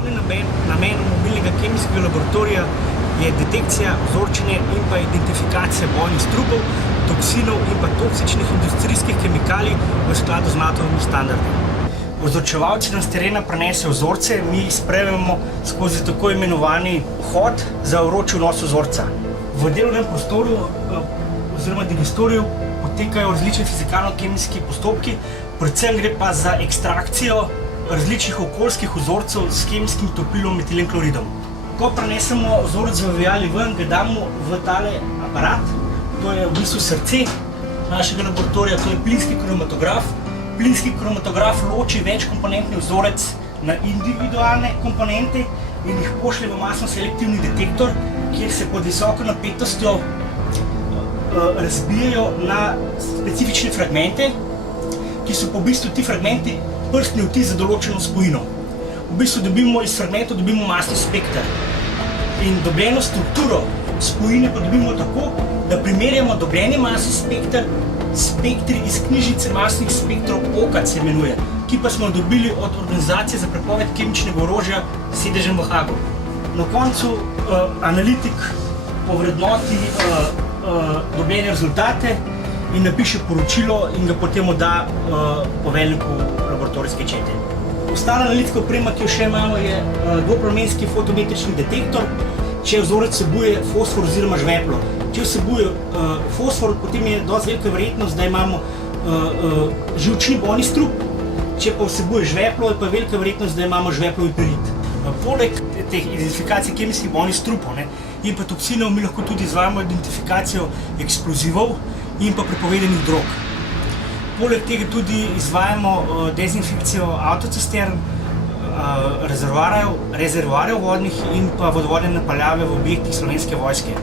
Glavni namen mobilnega kemijskega laboratorija je detekcija, vzorčenje in pa identifikacija bojnih strupov, toksinov in pa toksičnih industrijskih kemikalij v skladu z NATO-vimi standardi. Vzorčevalci nam s terena prenesejo vzorce, mi jih sprejmemo skozi tako imenovani vhod za vroči vnos vzorca. V delovnem prostoru oziroma digestoriju potekajo različni fizikalno-kemijski postopki, predvsem gre pa za ekstrakcijo različnih okoljskih vzorcev s kemijskim topilom metilenkloridom. Ko prenesemo vzorec v vijali ven, ga damo v tale aparat, to je v bistvu srce našega laboratorija, to je plinski kromatograf. Plinski kromatograf loči večkomponentni vzorec na individualne komponente in jih pošlje v masno-selektivni detektor, kjer se pod visoko napetostjo razbijajo na specifične fragmente, ki so po v bistvu ti fragmenti prstni vtis za določeno spojino. V bistvu iz fragmentov dobimo masni spekter. In dobljeno strukturo spojine pa dobimo tako, da primerjamo dobljeni masni spekter spektri iz knjižice masnih spektrov OCAD se imenuje, ki pa smo dobili od Organizacije za prepoved kemičnega orožja s sedežem v Haagu. Na koncu analitik povrednoti dobljene rezultate in napiše poročilo in ga potem odda poveljniku laboratorijske čete. Ostala analitika oprema, ki jo še imamo, je dvopromenski fotometrični detektor, če vzorec vsebuje fosfor oziroma žveplo. Če vsebuje fosfor, potem je dosti velika verjetnost, da imamo živčni bojni strup, če pa vsebuje žveplo, je pa velika verjetnost, da imamo žveplovi perit. Poleg teh identifikacij kemijskih bojnih strupov in pa toksinov mi lahko tudi izvajamo identifikacijo eksplozivov in pa prepovedanih drog. Poleg tega tudi izvajamo dezinfekcijo avtocistern, rezervoarjev vodnih in pa vodovodne napeljave v objektih Slovenske vojske.